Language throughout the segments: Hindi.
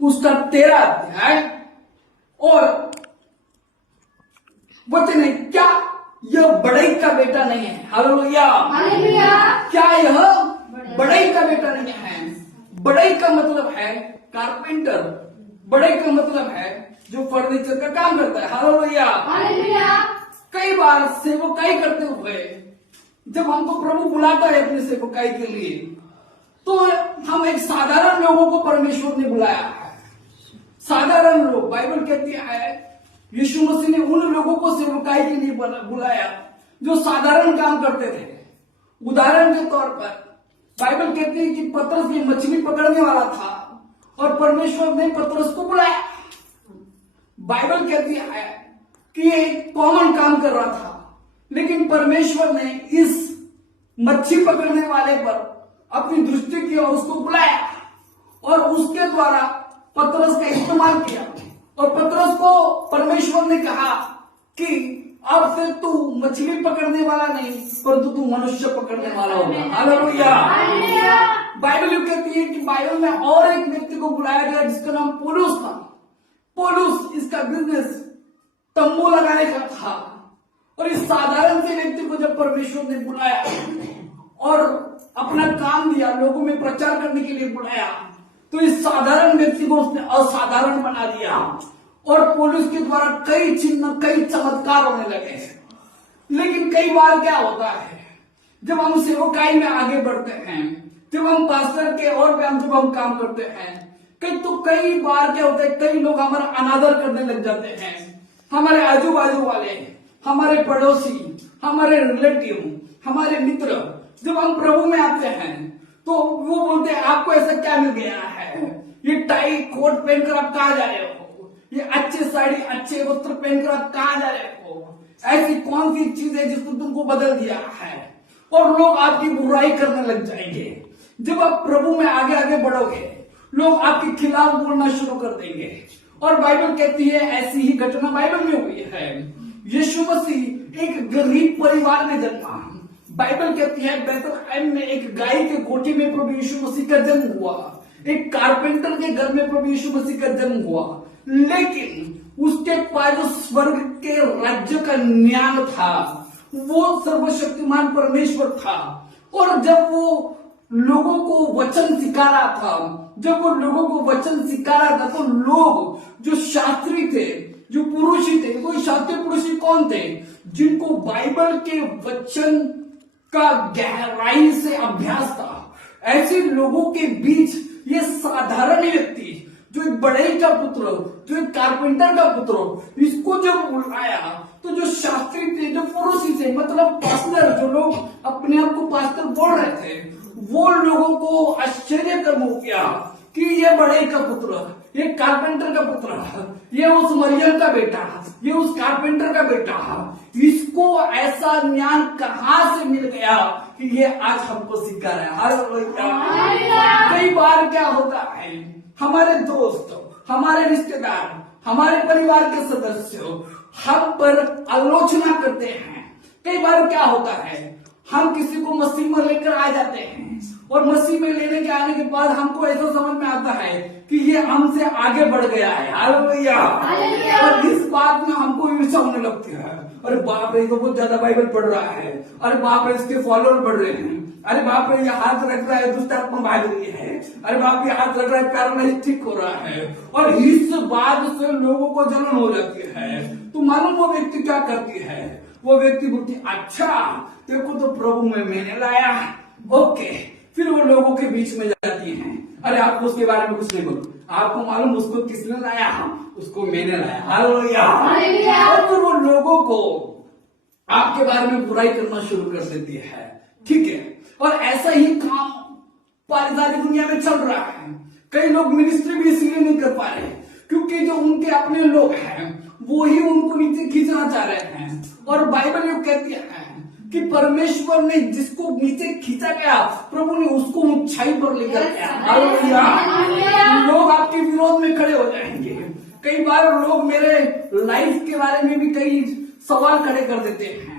उसका 13 अध्याय और वचन है, क्या यह बड़ई का बेटा नहीं है? Hallelujah, hallelujah. क्या यह बड़ई का बेटा नहीं है? बड़ई का मतलब है कारपेंटर, बड़ई का मतलब है जो फर्नीचर का काम करता है। Hallelujah, hallelujah. कई बार सेवकाई करते हुए जब हमको प्रभु बुलाता है अपने सेवकाई के लिए, तो हम एक साधारण लोगों को परमेश्वर ने बुलाया है। साधारण लोग, बाइबल कहती है यीशु मसीह ने उन लोगों को सेवकाई के लिए बुलाया जो साधारण काम करते थे। उदाहरण के तौर पर बाइबल कहती है कि पतरस ये मछली पकड़ने वाला था और परमेश्वर ने पतरस को बुलाया। बाइबल कहती है कि ये एक कॉमन काम कर रहा था, लेकिन परमेश्वर ने इस मच्छी पकड़ने वाले पर अपनी दृष्टि की और उसको बुलाया और उसके द्वारा पतरस का इस्तेमाल किया। और पतरस को परमेश्वर ने कहा कि अब से तू मछली पकड़ने वाला नहीं, परंतु तू मनुष्य पकड़ने वाला होगा। हालेलुया। बाइबल ये कहती है कि बाइबल में और एक व्यक्ति को बुलाया गया जिसका नाम पौलुस था। पौलुस, इसका बिजनेस तंबू लगाने का था। और इस साधारण से व्यक्ति को जब परमेश्वर ने बुलाया और अपना काम दिया, लोगों में प्रचार करने के लिए बुलाया, तो इस साधारण व्यक्ति को उसने असाधारण बना दिया और पौलुस के द्वारा कई चिन्ह, कई चमत्कार होने लगे। लेकिन कई बार क्या होता है, जब हम सेवकाई में आगे बढ़ते हैं, जब हम पास्टर के और जब हम काम करते हैं, कई बार क्या होता है, कई लोग हमारा अनादर करने लग जाते हैं। हमारे आजू बाजू वाले, हमारे पड़ोसी, हमारे रिलेटिव, हमारे मित्र, जब हम प्रभु में आते हैं तो वो बोलते हैं आपको ऐसा क्या मिल गया है, ये टाई कोट पहनकर आप कहाँ जा रहे हो, ये अच्छे साड़ी अच्छे वस्त्र पहनकर आप कहाँ जा रहे हो, ऐसी कौन सी चीज है जिसको तुमको बदल दिया है। और लोग आपकी बुराई करने लग जाएंगे। जब आप प्रभु में आगे आगे बढ़ोगे, लोग आपके खिलाफ बोलना शुरू कर देंगे। और बाइबल कहती है ऐसी ही घटना बाइबल में हुई है। यीशु मसीह एक गरीब परिवार में जन्मा। बाइबल कहती है बैतलहम में एक गाय के गोटी में प्रभु यीशु मसीह का जन्म हुआ। एक कारपेंटर के घर में प्रभु यीशु मसीह का जन्म हुआ। लेकिन उसके पास जो स्वर्ग के राज्य का ज्ञान था, वो सर्वशक्तिमान परमेश्वर था। और जब वो लोगों को वचन सिखा रहा था, जब वो लोगों को वचन सिखा रहा था, तो लोग जो शास्त्री थे, जो पुरुषी थे, कोई शास्त्री पुरुषी कौन थे, जिनको बाइबल के वचन का गहराई से अभ्यास था, ऐसे लोगों के बीच ये साधारण व्यक्ति जो एक बढ़ई का पुत्र, जो एक कारपेंटर का पुत्र, इसको जब बुलाया तो जो शास्त्री थे, जो पुरुषी थे, मतलब पास्टर, जो लोग अपने आप को पास्टर बोल रहे थे, वो लोगों को आश्चर्यकर्म हो गया कि ये बढ़ई का पुत्र, ये कारपेंटर का पुत्र, ये उस मरियम का बेटा, ये उस कारपेंटर का बेटा, इसको ऐसा ज्ञान कहां से मिल गया कि ये आज हमको सिखा रहा है। कई बार क्या होता है, हमारे दोस्त, हमारे रिश्तेदार, हमारे परिवार के सदस्य हम पर आलोचना करते हैं। कई बार क्या होता है, हम किसी को मसीह में लेकर आ जाते हैं और मसीह में लेने के आने के बाद हमको ऐसा समझ में आता है कि ये हमसे आगे बढ़ गया है। हालेलुया। और इस बात में हमको ईर्ष्या होने लगती है। अरे बाप रे, तो बहुत ज्यादा बाइबल पढ़ रहा है, अरे बाप रे इसके फॉलोअर बढ़ रहे हैं, अरे बाप रे ये हाथ रख रहा है दुष्ट आत्मा भाग रही है, अरे बाप ये हाथ रख रहा है पैरालाइज ठीक हो रहा है। और इस बात से लोगों को जलन हो जाती है। तो मालूम वो व्यक्ति क्या करती है, वो व्यक्ति बोलती अच्छा तेरे को तो प्रभु में मैंने लाया, ओके। फिर वो लोगों के बीच में जाती है, अरे आपको उसके बारे में कुछ नहीं बोलो, आपको मालूम उसको किसने लाया, उसको मैंने लाया। हालेलुया। और फिर वो लोगों को आपके बारे में बुराई करना शुरू कर देती है। ठीक है, और ऐसा ही काम सारी दुनिया में चल रहा है। कई लोग मिनिस्ट्री भी इसलिए नहीं कर पा रहे क्योंकि जो उनके अपने लोग हैं वो ही उनको नीचे खींचना चाह रहे हैं। और बाइबल ये कहती है कि परमेश्वर ने जिसको नीचे खींचा गया, प्रभु ने उसको ऊंचाई पर लेकर गया। हालेलुया। लोग आपके विरोध में खड़े हो जाएंगे। कई बार लोग मेरे लाइफ के बारे में भी कई सवाल खड़े कर देते हैं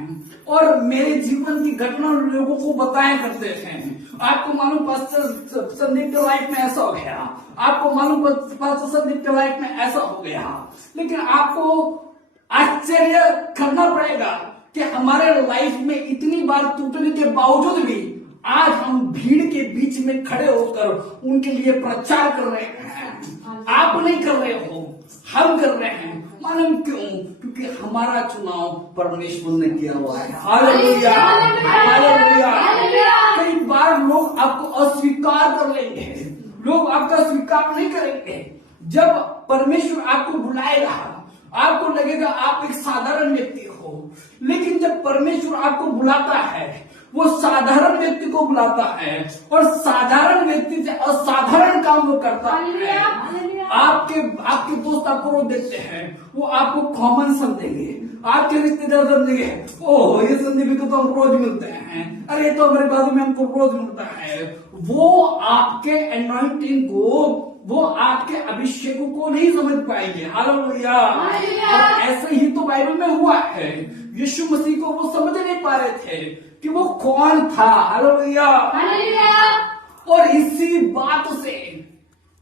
और मेरे जीवन की घटना लोगों को बताया करते हैं। आपको मालूम पास्टर संदीप के लाइफ में ऐसा हो गया, आपको मालूम पास्टर संदीप के लाइफ में ऐसा हो गया, लेकिन आपको आश्चर्य करना पड़ेगा कि हमारे लाइफ में इतनी बार टूटने के बावजूद भी आज हम भीड़ के बीच में खड़े होकर उनके लिए प्रचार कर रहे हैं। आप नहीं कर रहे हो, हम कर रहे हैं। मालूम क्यों? क्योंकि हमारा चुनाव परमेश्वर ने किया हुआ है। Hallelujah, hallelujah. कई बार लोग आपको अस्वीकार कर लेंगे, लोग आपका स्वीकार नहीं करेंगे। जब परमेश्वर आपको बुलाएगा, आपको लगेगा आप एक साधारण व्यक्ति हो, लेकिन जब परमेश्वर आपको बुलाता है, वो साधारण व्यक्ति को बुलाता है और साधारण व्यक्ति से असाधारण काम वो करता है। आपके दोस्त आपको रोज देखते हैं, वो आपको कॉमन समझेंगे, आपके रिश्तेदार समझेंगे, ओह ये संदीप को तो हम रोज मिलते हैं, अरे तो हमारे बाजू में हमको रोज मिलता है। वो आपके एनॉइंटिंग को, वो आपके अभिषेक को नहीं समझ पाएंगे। हालेलुया। और ऐसे ही तो बाइबल में हुआ है, यीशु मसीह को वो समझ नहीं पा रहे थे कि वो कौन था। हालेलुया। और इसी बात से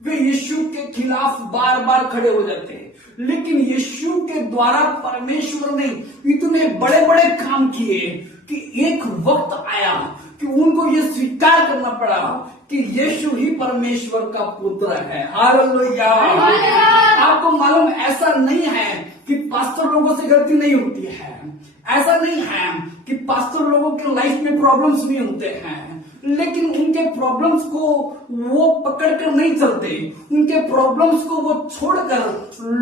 वे यीशु के खिलाफ बार बार खड़े हो जाते हैं, लेकिन यीशु के द्वारा परमेश्वर ने इतने बड़े बड़े काम किए कि एक वक्त आया कि उनको ये स्वीकार करना पड़ा कि यीशु ही परमेश्वर का पुत्र है। हालेलुया। आपको मालूम ऐसा नहीं है कि पास्टर लोगों से गलती नहीं होती है, ऐसा नहीं है कि पास्टर लोगों के लाइफ में प्रॉब्लम्स नहीं होते हैं, लेकिन उनके प्रॉब्लम्स को वो पकड़कर नहीं चलते, उनके प्रॉब्लम्स को वो छोड़कर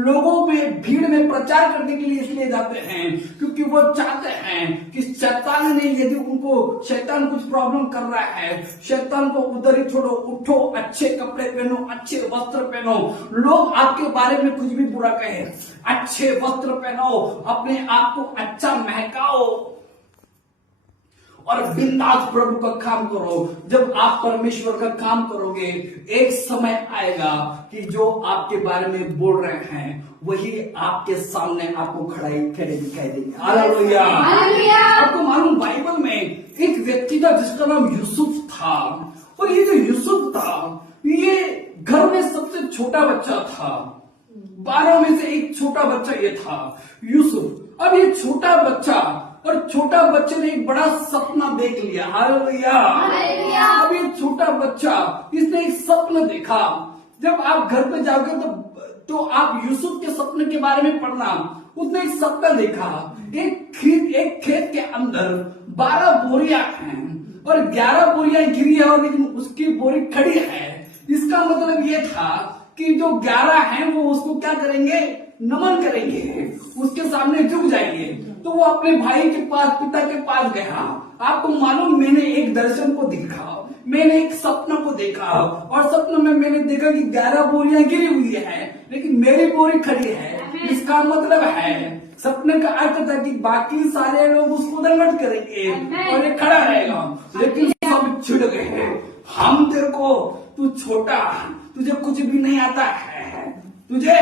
लोगों में भीड़ में प्रचार करने के लिए इसलिए जाते हैं क्योंकि वो चाहते हैं कि शैतान ने, यदि उनको शैतान कुछ प्रॉब्लम कर रहा है, शैतान को उधर ही छोड़ो, उठो, अच्छे कपड़े पहनो, अच्छे वस्त्र पहनो, लोग आपके बारे में कुछ भी बुरा कहे, अच्छे वस्त्र पहनो, अपने आप को अच्छा महकाओ और बिंदास प्रभु का काम करो। जब आप परमेश्वर का काम करोगे, एक समय आएगा कि जो आपके बारे में बोल रहे हैं वही आपके सामने आपको खड़े दिखाई देंगे। हालेलुया। आपको मालूम बाइबल में एक व्यक्ति था जिसका नाम यूसुफ था, और ये जो यूसुफ था ये घर में सबसे छोटा बच्चा था, 12 में से एक छोटा बच्चा ये था यूसुफ। अब ये छोटा बच्चा, और छोटा बच्चे ने एक बड़ा सपना देख लिया। हालेलुया। अब ये छोटा बच्चा, इसने एक सपना देखा। जब आप घर पे जाओगे तो आप यूसुफ के सपने के बारे में पढ़ना। उसने एक सपना देखा, एक खेत के अंदर 12 बोरियां हैं और 11 बोरियां गिरी है और लेकिन उसकी बोरी खड़ी है। इसका मतलब ये था कि जो 11 हैं वो उसको क्या करेंगे, नमन करेंगे, उसके सामने झुक जाएंगे। तो वो अपने भाई के पास, पिता के पास गया। आपको मालूम, मैंने एक दर्शन को देखा, मैंने एक सपना को देखा, और सपने में मैंने देखा कि 11 बोरियां गिरी हुई है लेकिन मेरी बोरी खड़ी है। इसका मतलब है, सपने का अर्थ था कि बाकी सारे लोग उसको दंडवत करेंगे और ये खड़ा रहेगा, लेकिन सब छिड़ गए। हम तेरे को, तू छोटा, तुझे कुछ भी नहीं आता है, तुझे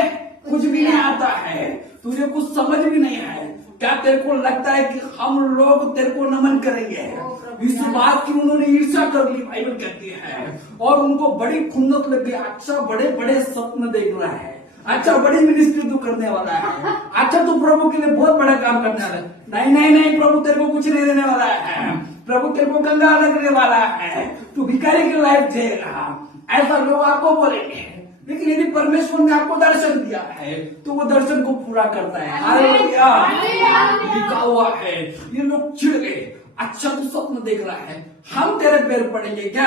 कुछ भी नहीं आता है, तुझे कुछ समझ भी नहीं है। क्या तेरे को लगता है कि हम लोग तेरे को नमन करेंगे? इस बात की उन्होंने ईर्ष्या कर ली, बाइबल कहती है, और उनको बड़ी खुन्नत लग गई। अच्छा बड़े बड़े सपने देख रहा है, अच्छा बड़ी मिनिस्ट्री तू करने वाला है, अच्छा तू प्रभु के लिए बहुत बड़ा काम करने वाला है। नहीं नहीं नहीं, प्रभु तेरे को कुछ नहीं देने वाला है, प्रभु तेरे को कंगाल रखने वाला है, तू भिखारी की लाइफ जिएगा, ऐसा लोग आपको बोलेंगे। लेकिन यदि परमेश्वर ने आपको दर्शन दिया है तो वो दर्शन को पूरा करता है। हालेलुया। लिखा हुआ है, ये लोग चिढ़ गए। अच्छा तू स्वप्न देख रहा है, हम तेरे पैर पड़ेंगे क्या?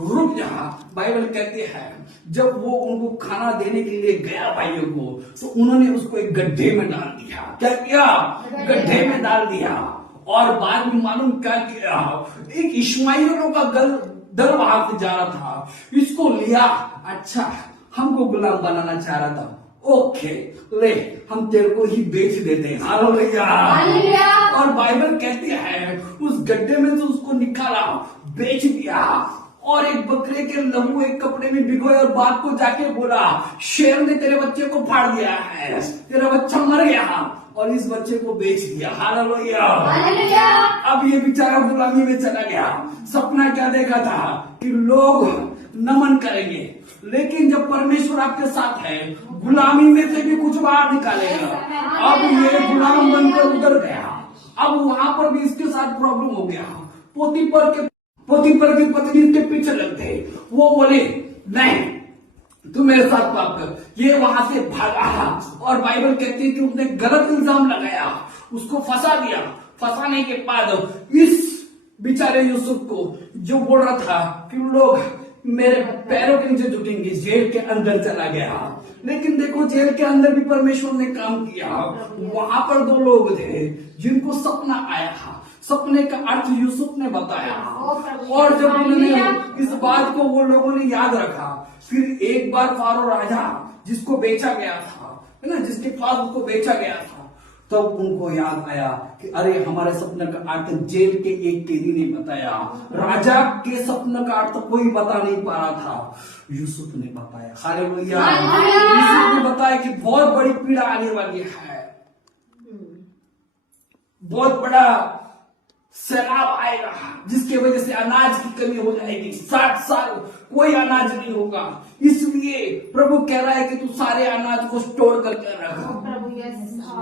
रुक जा। बाइबल कहती है जब वो उनको खाना देने के लिए गया भाइयों को, तो उन्होंने उसको एक गड्ढे में डाल दिया। क्या किया? गड्ढे में डाल दिया। और बाद में मालूम क्या किया, एक इश्माइलियों का दल वहां से जा रहा था, इसको लिया। अच्छा हमको गुलाम बनाना चाह रहा था, ओके ले हम तेरे को ही बेच देते हैं। हालेलुया। और बाइबल कहती है उस गड्ढे में से उसको निकाला, बेच दिया, और एक बकरे के लहू एक कपड़े में भिगोए और बाप को जाके बोला, शेर ने तेरे बच्चे को फाड़ दिया है, तेरा बच्चा मर गया और इस बच्चे को बेच दिया। हालेलुया। अब ये बेचारा गुलामी में चला गया। सपना क्या देखा था कि लोग नमन करेंगे, लेकिन जब परमेश्वर आपके साथ है गुलामी में से भी कुछ बाहर निकालेगा। अब ये गुलाम बनकर उतर गया। अब वहां पर भी इसके साथ प्रॉब्लम हो गया। पोतीपर की पत्नी इसके पीछे लग गए। वो बोले नहीं तू मेरे साथ पाप कर। ये वहां से भागा और बाइबल कहती है कि उसने गलत इल्जाम लगाया, उसको फंसा दिया। फंसाने के बाद इस बेचारे यूसुफ को जो बोल रहा था कि लोग मेरे पैरों के नीचे झुकेंगे, जेल के अंदर चला गया। लेकिन देखो जेल के अंदर भी परमेश्वर ने काम किया। वहां पर दो लोग थे जिनको सपना आया था। सपने का अर्थ यूसुफ ने बताया और जब उन्होंने इस बात को वो लोगों ने याद रखा, फिर एक बार फारो राजा जिसको बेचा गया था, है ना, जिसके पास उसको बेचा गया था, तब उनको याद आया कि अरे हमारे सपने का अर्थ जेल के एक कैदी ने बताया। राजा के सपने का अर्थ कोई बता नहीं पा रहा था, यूसुफ ने बताया। हालेलुया। यूसुफ ने बताया कि बहुत बड़ी पीड़ा आने वाली है, बहुत बड़ा सैलाब आएगा जिसकी वजह से अनाज की कमी हो जाएगी। 60 साल कोई अनाज नहीं होगा। इसलिए प्रभु कह रहा है कि तू सारे अनाज को स्टोर करके रख।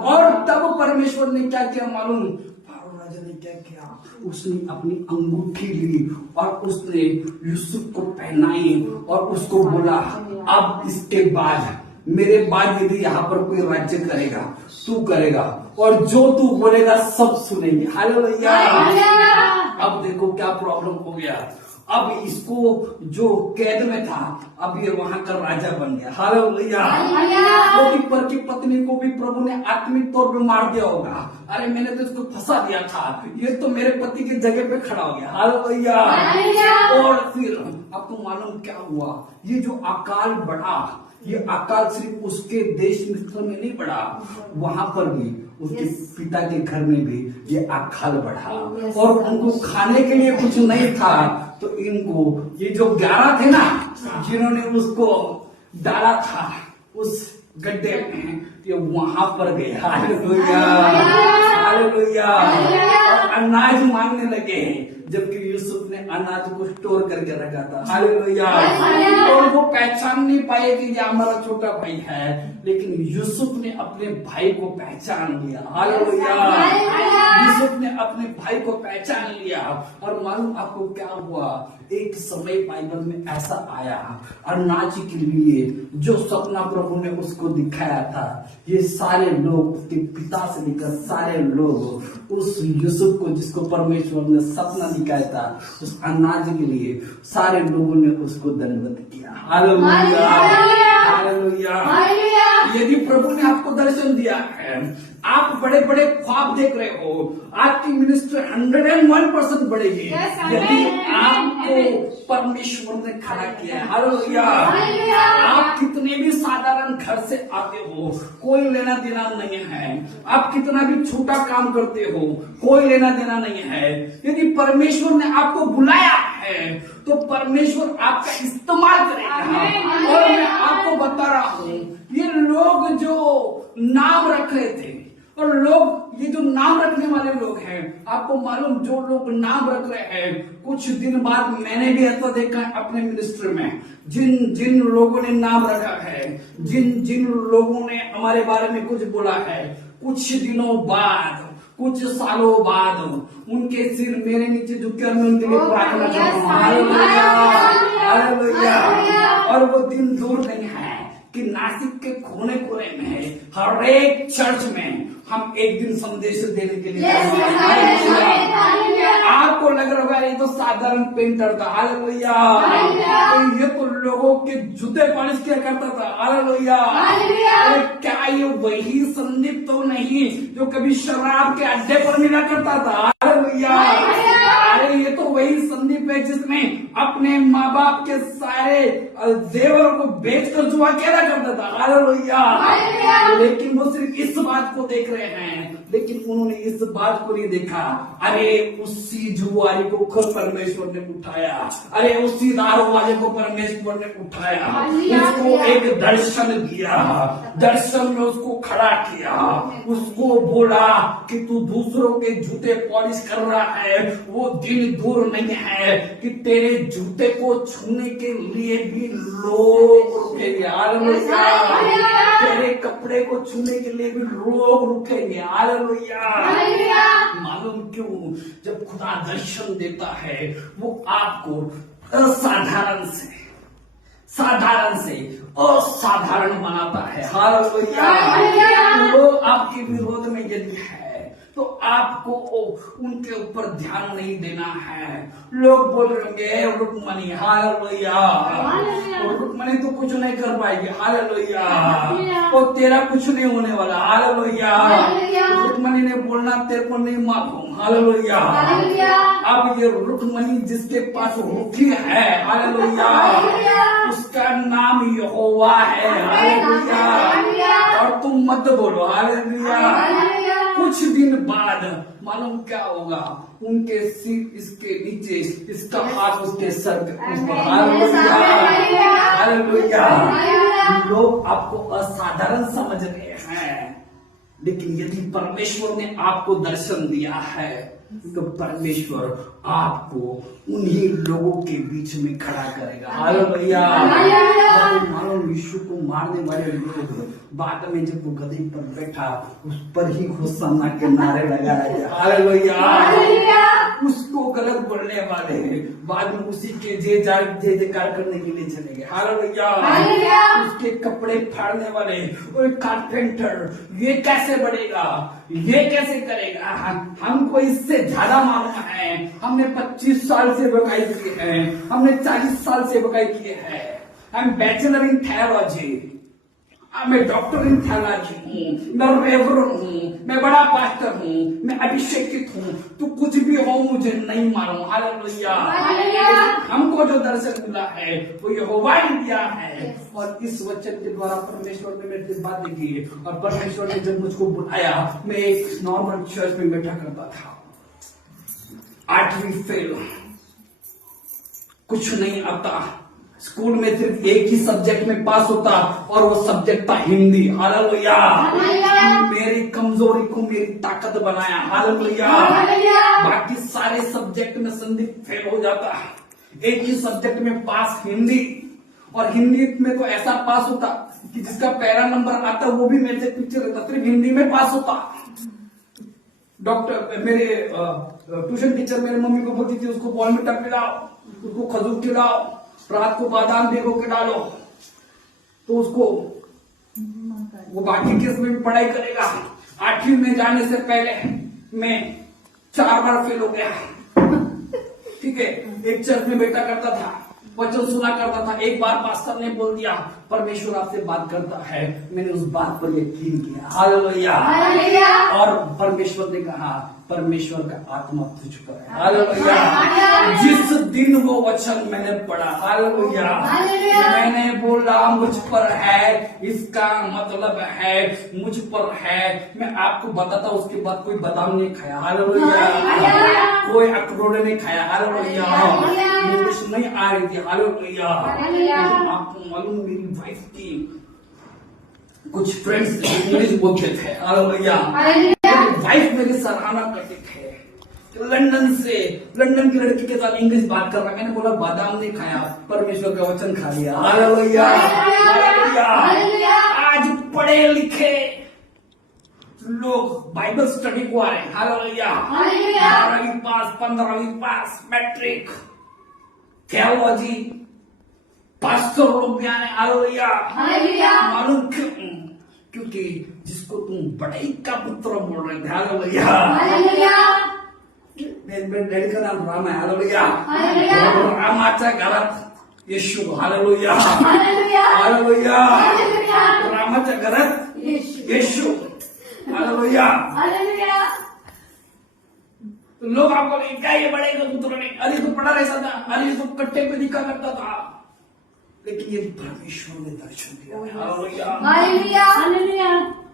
और तब परमेश्वर ने क्या किया मालूम? फारो राजा ने क्या किया? उसने अपनी अंगूठी ली और उसने यूसुफ को पहनाई और उसको बोला अब इसके बाद मेरे बाद यदि यहाँ पर कोई राज्य करेगा तू करेगा और जो तू बोलेगा सब सुनेंगे। हालेलुया। अब देखो क्या प्रॉब्लम हो गया। अब इसको जो कैद में था अब ये वहां का राजा बन गया। हालेलुया। पोतीफर की पत्नी को भी प्रभु ने आत्मिक तौर पे मार दिया होगा। अरे मैंने तो इसको फंसा दिया था, ये तो मेरे पति की जगह पे खड़ा हो गया। हालेलुया। और फिर आपको मालूम क्या हुआ? ये जो अकाल बढ़ा, ये अकाल सिर्फ उसके देश मिस्र में नहीं बढ़ा, वहां पर भी उसके पिता के घर में भी ये अकाल बढ़ा। और उनको खाने के लिए कुछ नहीं था तो इनको ये जो 11 थे ना जिन्होंने उसको डाला था उस गड्ढे में, ये वहां पर गए। हालेलुया। हालेलुया। और अनाज मांगने लगे जबकि यूसुफ ने अनाज को स्टोर करके रखा था। हालेलुया। और वो पहचान नहीं पाए कि ये हमारा छोटा भाई है, लेकिन यूसुफ ने अपने भाई को पहचान लिया। हालेलुया। यूसुफ ने अपने भाई को पहचान लिया। और मालूम आपको क्या हुआ? एक समय बाइबल में ऐसा आया अनाज के लिए जो सपना प्रभु ने उसको दिखाया था, ये सारे लोग उसके पिता से लेकर सारे लोग उस यूसुफ को जिसको परमेश्वर ने सपना दिखाया था उस अनाज के लिए सारे लोगों ने उसको दंडवत किया। हालेलुया। हालेलुया। यदि प्रभु ने आपको दर्शन दिया है, आप बड़े बड़े ख्वाब देख रहे हो, आपकी मिनिस्ट्री 101% बढ़ेगी यदि आपको परमेश्वर ने खड़ा किया है। हालेलुया। आप कितने भी साधारण घर से आते हो, कोई लेना देना नहीं है। आप कितना भी छोटा काम करते हो, कोई लेना देना नहीं है। यदि परमेश्वर ने आपको बुलाया है तो परमेश्वर आपका इस्तेमाल करेगा। और मैं आपको बता रहा हूँ, ये लोग जो नाम रख रहे थे और लोग ये जो नाम रखने वाले लोग हैं, आपको मालूम जो लोग नाम रख रहे हैं, कुछ दिन बाद मैंने भी ऐसा देखा है अपने मिनिस्ट्री में, जिन जिन लोगों ने नाम रखा है, जिन जिन लोगों ने हमारे बारे में कुछ बोला है, कुछ दिनों बाद कुछ सालों बाद उनके सिर मेरे नीचे झुककर मैं उनके लिए प्रार्थना करूंगा। हालेलुया। और वो दिन दूर नहीं है कि नासिक के कोने कोने में हर एक चर्च में हम एक दिन संदेश देने के लिए आपको लग रहा है ये तो साधारण पेंटर था। हालेलुया। तो ये तो लोगों के जूते पॉलिश किया करता था। हालेलुया। अरे क्या ये वही संदीप तो नहीं जो कभी शराब के अड्डे पर मिला करता था? हालेलुया। अरे ये तो वही संदीप है जिसने अपने माँ बाप के सारे जेवर को बेचकर जुआ खेला करता था। हालेलुया। लेकिन वो सिर्फ इस बात को देख रहे हैं, लेकिन उन्होंने इस बात को नहीं देखा। अरे उसी जुआरी को खुद परमेश्वर ने उठाया, अरे उसी दारू वाले को परमेश्वर ने उठाया, उसको एक दर्शन दिया, दर्शन में उसको खड़ा किया, उसको बोला कि तू दूसरों के जूते पॉलिश कर रहा है, वो दिन दूर नहीं है कि तेरे जूते को छूने के लिए भी लोग रुकेंगे। हालेलुया। तेरे कपड़े को छूने के लिए भी लोग रुकेंगे। हालेलुया। मालूम क्यों? जब खुदा दर्शन देता है वो आपको असाधारण से असाधारण बनाता है। हालेलुया। लोग आपके विरोध में यदि है तो आपको उनके ऊपर ध्यान नहीं देना है। लोग बोल रहे हैं रुकमणी, हालेलुया, रुकमणी तो कुछ नहीं कर पाएगी, हालेलुया, और तेरा कुछ नहीं होने वाला, हालेलुया। रुकमणी ने बोलना तेरे को नहीं मालूम, हालेलुया। अब ये रुकमणी जिसके पास रुखी है, हालेलुया, उसका नाम यहोवा है, हालेलुया। और तुम मत बोलो, हालेलुया। कुछ दिन बाद मालूम क्या होगा? उनके सिर इसके नीचे, इसका हाथ उसके सर के ऊपर। हालेलुया। लोग आपको असाधारण समझ रहे हैं, लेकिन यदि परमेश्वर ने आपको दर्शन दिया है तो परमेश्वर आपको उन्हीं लोगों के बीच में खड़ा करेगा। हालेलुया। मानो यीशु को मारने वाले लोग बाद में जब वो गदही पर बैठा उस पर ही होशाना के नारे लगाए। हालेलुया। उसको गलत बोलने वाले बाद में उसी के जय जयकार करने के लिए चले गए। हालेलुया। उसके कपड़े फाड़ने वाले और कारपेंटर ये कैसे बढ़ेगा, ये कैसे करेगा, हमको इससे ज्यादा मालूम है, हमने 25 साल से बकाई की है, हमने 40 साल से बकाई किए हैं, I am bachelor in theology, मैं डॉक्टर इन थियोलॉजी हूँ, मैं रेवरेंड हूँ, मैं बड़ा पास्टर हूँ, मैं अभिषेकित हूँ, तू कुछ भी हो मुझे नहीं मालूम। हालेलुया। हमको जो दर्शन मिला है वो यहोवा ने दिया है, और इस वचन के द्वारा परमेश्वर ने मेरे से बात की, और परमेश्वर ने जब मुझको बुलाया, मैं एक नॉर्मल चर्च में बैठा करता था, 8वीं फेल, कुछ नहीं आता, स्कूल में सिर्फ एक ही सब्जेक्ट में पास होता और वो सब्जेक्ट था हिंदी। हालेलुया। मेरी कमजोरी को मेरी ताकत बनाया। हालेलुया। बाकी सारे सब्जेक्ट में संदिग्ध फेल हो जाता, एक ही सब्जेक्ट में पास हिंदी, और हिंदी में तो ऐसा पास होता कि जिसका पहला नंबर आता वो भी मेरे से पीछे रहता, सिर्फ हिंदी में पास होता। डॉक्टर मेरे ट्यूशन टीचर मेरे मम्मी को बोलती थी उसको बॉर्नविटा पिलाओ, उसको खजूर खिलाओ, रात को बादाम भिगो के डालो, तो उसको वो बाकी केस में भी पढ़ाई करेगा। 8वीं में जाने से पहले मैं 4 बार फेल हो गया। ठीक है, एक चर्च में बैठा करता था, वचन सुना करता था, एक बार पास्टर ने बोल दिया परमेश्वर आपसे बात करता है, मैंने उस बात पर यकीन किया। हालेलुया। और परमेश्वर ने कहा परमेश्वर का आत्मा तुझ पर है। हालेलुया। जिस दिन वो वचन मैंने पढ़ा, हालेलुया, मैंने बोला मुझ पर है, इसका मतलब है मुझ पर है। मैं आपको बताता, उसके बाद कोई बादाम नहीं खाया, हालेलुया, कोई अखरोट नहीं खाया, हालेलुया, इंग्लिश नहीं आ रही थी, हालेलुया। आपको मालूम मेरी वाइफ की कुछ फ्रेंड्स इंग्लिश बोलते थे, हालेलुया, वाइफ मेरी सराहना करते थे। लंदन की लड़की के साथ इंग्लिश बात कर रहा, मैंने बोला बादाम नहीं खाया, परमेश्वर का वचन खा लिया। हालेलुया। आज पढ़े लिखे लोग बाइबल स्टडी को आ रहे हैं। हालेलुया। 12वीं पास, 15वीं पास, मैट्रिक, थियोलॉजी, पास्टर लोग भी आने। हालेलुया। मालूम क्यों? क्योंकि जिसको तुम बड़ाई का पुत्र बोल रहे थे, हालेलुया, मेरे डैडी का नाम राम है, हालेलुया, रामाच्या घरात येशू, हालेलुया, हालेलुया, रामाच्या घरात येशू, हालेलुया। लोग आपको क्या ये बड़े का पुत्र नहीं, अरे तो पढ़ा रहता था, अरे तो कट्टे पे दिखा करता था, लेकिन यदि परमेश्वर ने दर्शन दिया, हालेलुया,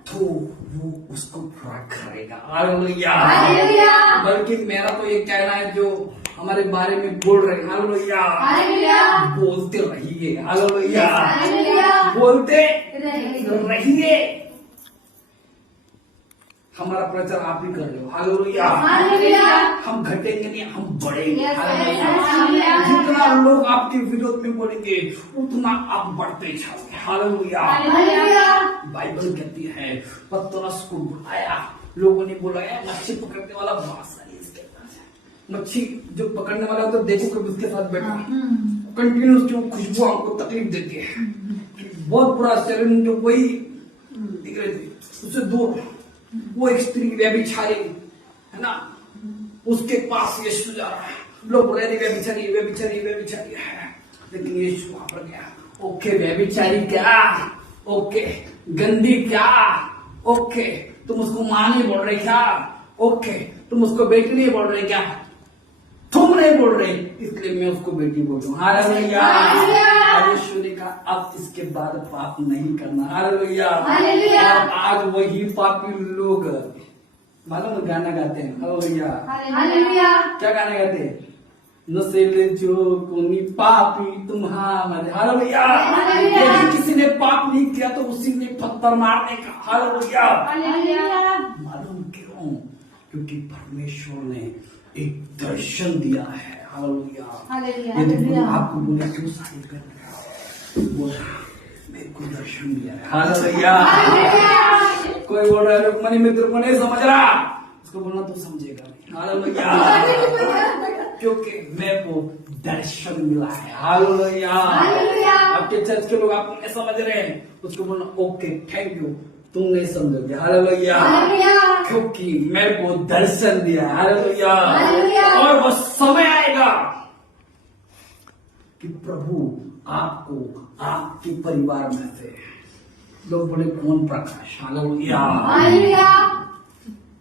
तो वो उसको पूरा करेगा। हालेलुया। हालेलुया। बल्कि मेरा तो ये कहना है, जो हमारे बारे में बोल रहे हैं, हालेलुया, हालेलुया, बोलते रहिए। हालेलुया, हालेलुया, बोलते रहिए। रहिए। हमारा प्रचार आप ही कर रहे हो। Hallelujah, hallelujah. हम घटेंगे नहीं, हम बढ़ेंगे। Yes, hallelujah. हालेलुया। जितना लोग आपके विरोध में बोलेंगे उतना आप बढ़ते जाओगे। हालेलुया। हालेलुया। बाइबल कहती है पतरस को बुलाया, लोगों ने बुलाया, मच्छी पकड़ने वाला बहुत सारी इसके पास है। मच्छी जो पकड़ने वाला होता है, देखो कभी उसके साथ बैठा कंटिन्यू उसकी खुशबू हमको तकलीफ देती है, बहुत बुरा शरीर जो वही दिख रहे थे, उससे दूर वो एक स्त्री व्यभिचारी है ना, उसके पास यीशु जा रहा है। लोग बोले व्यभिचारी व्यभिचारी व्यभिचारी है, लेकिन यीशु वहां पर गया। ओके व्यभिचारी क्या, ओके गंदी क्या, ओके तुम उसको मां नहीं बोल रहे क्या, ओके तुम उसको बेटी नहीं बोल रहे क्या, तुम नहीं बोल रहे, इसलिए मैं उसको बेटी बोल रहा हूँ। हालेलुया। यीशु ने कहा अब इसके बाद पाप नहीं करना। हालेलुया। और आज वही पापी लोग मालूम गाना गाते हैं। हालेलुया। हालेलुया। क्या गाना गाते हैं? नशेले जो कोनी पापी तुम्हारे। हालेलुया। यदि किसी ने पाप नहीं किया तो उसी ने पत्थर मारने का। हालेलुया। मालूम क्यों? क्योंकि परमेश्वर ने एक दर्शन दिया है। हालेलुया। यदि कोई आपको बोले क्यों शादी कर रहे हो, बोला मेरे को दर्शन दिया है। हालेलुया। कोई बोल रहा है मनी मित्र को नहीं समझ रहा, उसको बोलना तू समझेगा नहीं। हालेलुया। क्योंकि मेरे को दर्शन मिला है। हालेलुया। आपके चर्च के लोग आपको नहीं समझ रहे हैं, उसको बोलना ओके थैंक यू, तुम नहीं समझोगे। हालेलुया। क्योंकि मेरे को दर्शन दिया। हालेलुया। और वो समय आएगा कि प्रभु आपको आपके परिवार में से लोग बोले कौन प्रकाश। हालेलुया।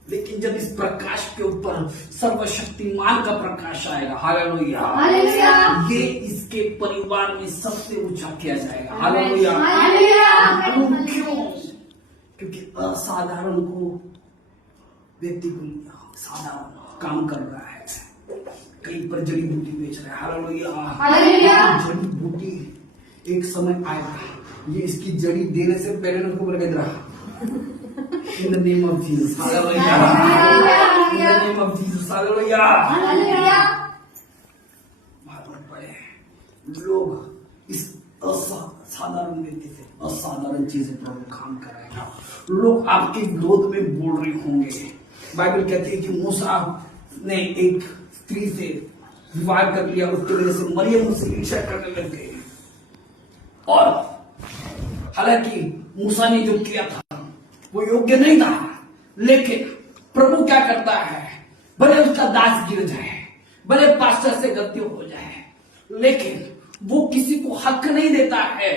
लेकिन जब इस प्रकाश के ऊपर सर्वशक्तिमान का प्रकाश आएगा, हालेलुया, ये इसके परिवार में सबसे ऊंचा किया जाएगा। हालेलुया। क्यों? क्योंकि असाधारण को व्यक्ति को साधारण काम कर रहा है, कहीं पर जड़ी बूटी बेच रहा है। हालेलुया। जड़ी बूटी एक समय आएगा, ये इसकी जड़ी देने से पहले उसको बरकत रहा। In the name of Jesus. Hallelujah. In the name of Jesus. Hallelujah. मालूम पड़े लोग इस असाधारण व्यक्ति से असाधारण चीजें प्रभु काम कराएगा। लोग आपके विरोध में बोल रहे होंगे। बाइबल कहती है कि मूसा ने एक स्त्री से विवाह कर लिया, उसकी वजह से मरियम उससे ईर्ष्या करने लग गई। और हालांकि मूसा ने जो किया था वो योग्य नहीं था, लेकिन प्रभु क्या करता है, भले उसका दास गिर जाए, भले पास्टर से गलती हो जाए, लेकिन वो किसी को हक नहीं देता है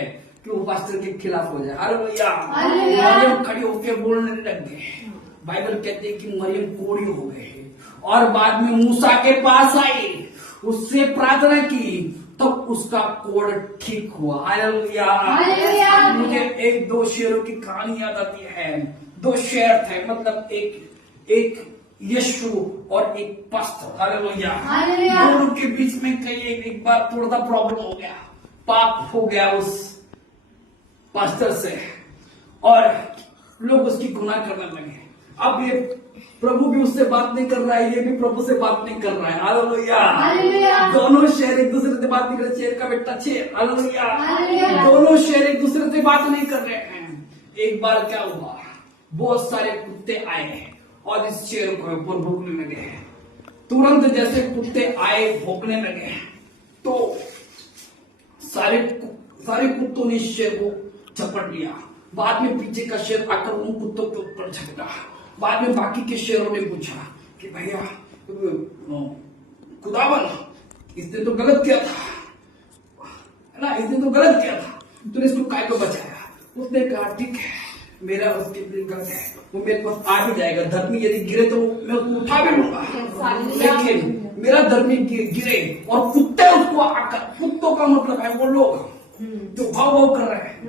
कि वो पास्टर के खिलाफ हो जाए। हालेलुया। मरियम खड़ी होकर बोलने लग गए। बाइबल कहते हैं कि मरियम कोड़ी हो गई और बाद में मूसा के पास आई, उससे प्रार्थना की, तब उसका कोड़ ठीक हुआ। हालेलुया। मुझे एक दो शेरों की कहानी याद आती है। दो शेर थे, मतलब एक यीशु और एक पास्टर। हालेलुया। दोनों के बीच में कई एक बार थोड़ा सा प्रॉब्लम हो गया, पाप हो गया उस पास्टर से और लोग उसकी गुनाह करने लगे। अब ये प्रभु भी उससे बात नहीं कर रहा है, ये भी प्रभु से बात नहीं कर रहा है। हालेलुया। दोनों शहर एक दूसरे से बात नहीं कर रहे, शेर का बेटा शेर। हालेलुया। दोनों शहर एक दूसरे से बात नहीं कर रहे हैं। एक बार क्या हुआ, बहुत सारे कुत्ते आए और इस शेर को ऊपर भोंकने लगे। तुरंत जैसे कुत्ते आए भोंकने लगे तो सारे कुत्तों ने शेर को झपट लिया। बाद में पीछे का शेर आकर उन कुत्तों के ऊपर झपटा। बाद में बाकी के शेरों ने पूछा कि भैया खुदावन, इसने तो गलत किया था, है ना, इसने तो गलत किया था, तूने इसको काय को बचाया। उसने कहा ठीक है, मेरा उसके लिए गलत है, वो मेरे पास आ भी जाएगा, धर्मी यदि गिरे तो मैं उसको उठा भी लूंगा, लेकिन मेरा धर्मी गिरे और कुत्ते उसको आकर, कुत्तों का मतलब है वो लोग जो भाव भाव कर रहे हैं,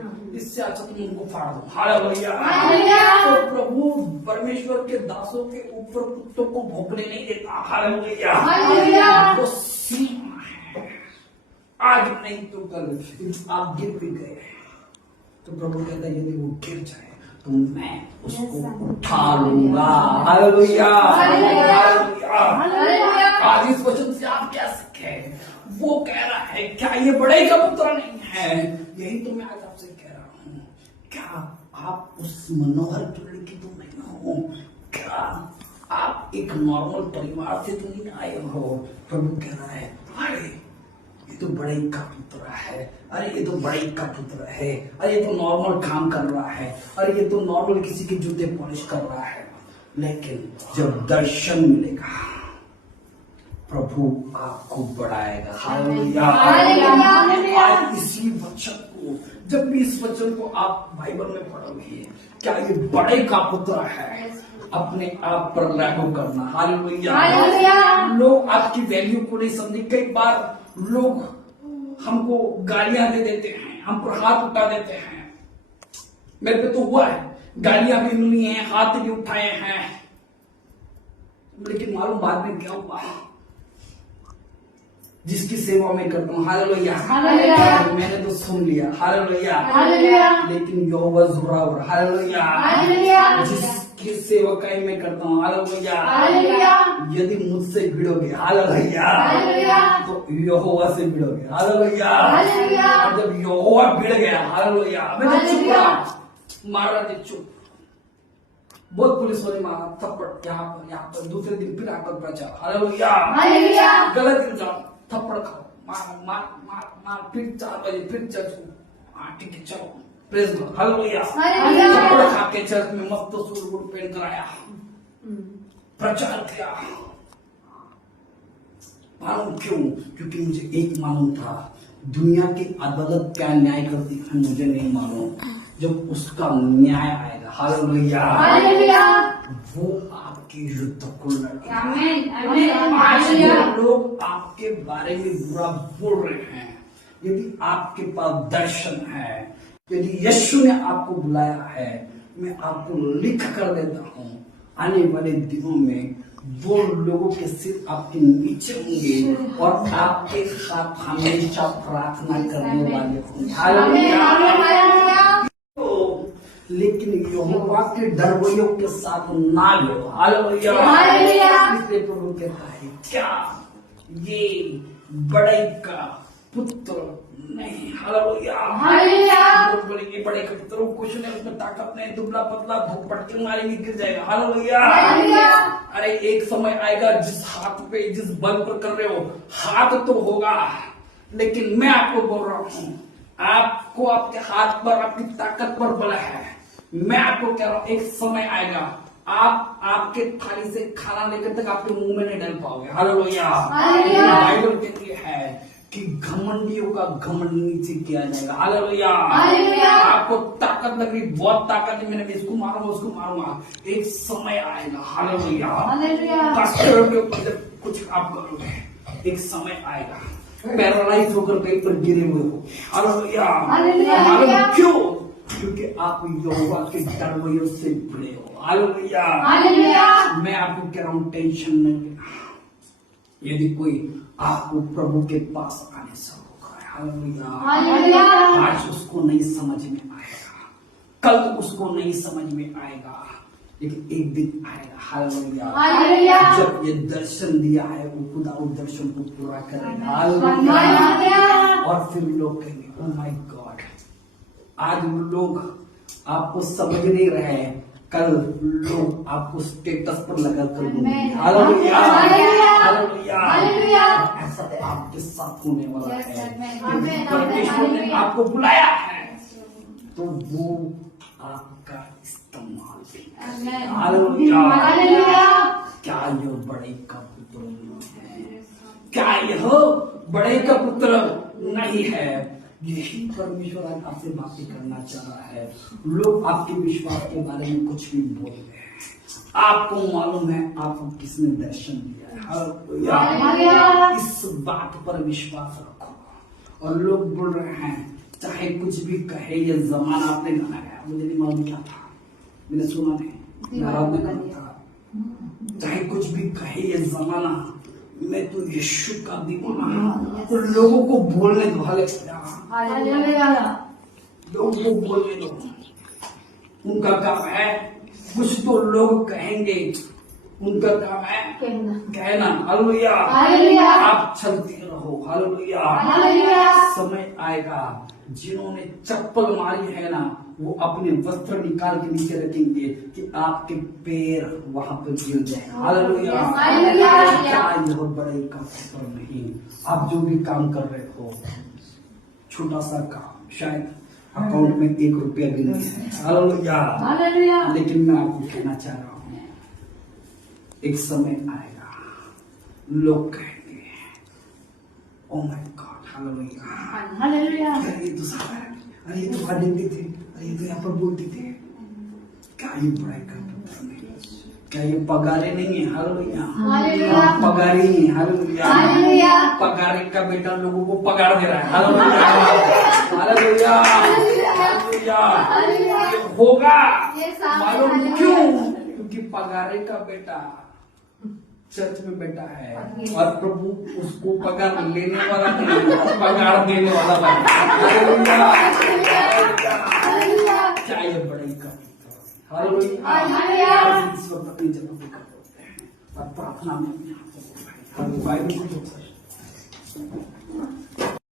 इससे अच्छा तुम उनको फाड़ दो। हालेलुया। हालेलुया। तो प्रभु परमेश्वर के दासों के ऊपर कुत्तों को भौंकने नहीं देता। हालेलुया। हालेलुया। वो सीमा है, आज नहीं तो कल आप गिर भी गए तो प्रभु कहता है यदि वो गिर जाए तो मैं उसको उठा लूंगा। हालेलुया। हालेलुया। आज इस वचन से आप क्या सीखे? वो कह रहा है क्या ये बड़े का पुत्र नहीं है? यही तो मैं आज आपसे कह रहा हूँ, क्या आप उस मनोहर की लड़की तो नहीं हो? क्या आप एक नॉर्मल परिवार से तो नहीं आए हो? प्रभु कह रहा है अरे ये तो बड़े का पुत्र है, अरे ये तो बड़े का पुत्र है, अरे ये तो नॉर्मल काम कर रहा है, अरे ये तो नॉर्मल किसी के जूते पॉलिश कर रहा है। लेकिन जब दर्शन मिलेगा प्रभु आपको बढ़ाएगा। हालेलुया। आज इसी वचन को, जब भी इस वचन को आप बाइबल में पढ़ोगे, क्या ये बड़े का पुत्र है, अपने आप पर लागू करना। हालेलुया। लोग आपकी वैल्यू को नहीं समझे। कई बार लोग हमको गालियां दे देते हैं, हम पर हाथ उठा देते हैं। मेरे पे तो हुआ है, गालियां भी मिली हैं, हाथ भी उठाए हैं, लेकिन मालूम बाद में क्या हुआ? जिसकी सेवा मैं करता हूँ, हालेलुया, मैंने तो सुन लिया, हालेलुया, लेकिन यहोवा ज़ोरावर, हालेलुया, जिसकी सेवकाई मैं करता हूँ, हालेलुया, यदि मुझसे भिड़ोगे, हालेलुया, तो यहोवा से भिड़ोगे, हालेलुया। और जब यहोवा भिड़ गया, हालेलुया, मैं तो चुप रहा, मार रहा था चुप। बहुत पुलिस वाले मारा थप्पड़, यहाँ पर दूसरे दिन फिर आकर प्रचार, हालेलुया, गलत इल्जाम, थप्पड़ खाओ, मार मार मार मार, फिर 4 बजे फिर चर्च को, ठीक है चलो प्रेज गॉड, हालेलुया। थप्पड़ खा के चर्च में मस्त सूट वूट पहन कर आया, प्रचार किया। मालूम क्यों? क्योंकि मुझे एक मालूम था, दुनिया की अदालत क्या न्याय करती है मुझे नहीं मालूम, जब उसका न्याय आएगा, हालेलुया, वो आपकी युद्ध को लड़ेगा। आज लोग आपके बारे में बुरा बोल रहे हैं, यदि आपके पास दर्शन है, यदि यीशु ने आपको बुलाया है, मैं आपको लिख कर देता हूँ, आने वाले दिनों में वो लोगों के सिर आपके नीचे होंगे और आपके साथ हमेशा प्रार्थना करने वाले होंगे, हालेलुया। लेकिन यहोवा के डरवैयों के साथ ना लो, हालेलुया। इसलिए प्रभु कहता है क्या ये बड़े का पुत्र नहीं, हालेलुया। लोग बोलेंगे बड़े का पुत्र, कुछ नहीं, उसमें ताकत नहीं, दुबला पतला, धूप पटके मारेंगे गिर जाएगा, हालेलुया। अरे एक समय आएगा जिस हाथ पे, जिस बल पर कर रहे हो, हाथ तो होगा, लेकिन मैं आपको बोल रहा हूँ, आपको आपके हाथ पर, आपकी ताकत पर बल है। मैं आपको कह रहा हूँ एक समय आएगा, आप आपके थाली से खाना लेकर तक आपके मुंह में नहीं डाल पाओगे, हालेलुया। बाइबल कहती है कि घमंडियों का घमंड नीचे किया जाएगा, हालेलुया। आपको ताकत लग रही, बहुत ताकत है, मैंने इसको मारूंगा उसको मारूंगा, एक समय आएगा, हालेलुया। पास्टरों के ऊपर जब कुछ आप करोगे, एक समय आएगा पैरालाइज होकर कहीं पर गिरे हुए हो, हालेलुया। मालूम क्यों? क्योंकि आप यहोवा के डरवैयों से भिड़े हो, हालेलुया। मैं आपको कह रहा हूँ टेंशन नहीं लेना। यदि कोई आपको प्रभु के पास आने से रोक रहा है, हालेलुया, आज उसको नहीं समझ में आएगा, कल उसको नहीं समझ में आएगा, लेकिन एक दिन आएगा, हालेलुया, जब ये दर्शन दिया है वो खुदा उस दर्शन को पूरा करेगा, हालेलुया। और फिर लोग कहेंगे ओह माय गॉड, आज लोग आपको समझ नहीं रहे, कल लोग आपको स्टेटस पर लगा कर देंगे, हालेलुया, हालेलुया। ऐसा आपके साथ होने वाला है, परमेश्वर ने आपको बुलाया है तो वो आपका इस्तेमाल भी, हालेलुया। क्या यह बड़े का पुत्र है? क्या यह बड़े का पुत्र नहीं है? यही परमेश्वर आज आपसे बातें करना चाह रहा है। लोग आपके विश्वास के बारे में कुछ भी बोल रहे हैं, आपको मालूम है आपको किसने दर्शन दिया है, हालेलुया। इस बात पर विश्वास रखो। और लोग बोल रहे हैं चाहे कुछ भी कहे ये जमाना, आपने गाना गाया, मुझे नहीं मालूम क्या था, मैंने सुना नहीं, मैं रात में गाना था। चाहे कुछ भी कहे ये जमाना, मैं तो यीशु का दीवाना। तो लोगों को बोलने दो, हालेलुया। लोगों को बोलने दो, उनका काम है। कुछ तो लोग कहेंगे, उनका काम है कहना। हालेलुया। हालेलुया। आप चलते रहो। हालेलुया। हालेलुया। समय आएगा जिन्होंने चप्पल मारी है ना, वो अपने वस्त्र निकाल के नीचे रखेंगे कि आपके पैर वहां पर गिर जाए। हालेलुया। हालेलुया। क्या यह बड़ाई का खबर नहीं। आप जो भी काम कर रहे हो, छोटा सा काम, शायद अकाउंट में 1 रुपया भी नहीं है। हालेलुया। हालेलुया। लेकिन मैं आपको कहना चाह रहा हूँ, एक समय आएगा लोग कहेंगे, oh my God, hallelujah, hallelujah. अरे ये तो सारा, अरे ये तो वहां देखते थे, अरे ये तो यहाँ पर बोलते थे, क्या ये बुराई का पुत्र नहीं, क्या ये पगारे नहीं है। हालेलुया। हालेलुया। पगारी नहीं है। हालेलुया। हालेलुया। पगारे का बेटा लोगों को पगार दे रहा है। हालेलुया। हालेलुया। हालेलुया। ये होगा, मालूम क्यों? क्योंकि पगारे का बेटा चर्च में बैठा है और प्रभु उसको पगार लेने वाला नहीं, पगार देने वाला है। हालेलुया। क्या ये बड़ाई का पुत्र। हालेलुया। इस वक्त अपनी जगह पे खड़े होते हैं और प्रार्थना में अपने हाथों को उठाएं। बाइबल को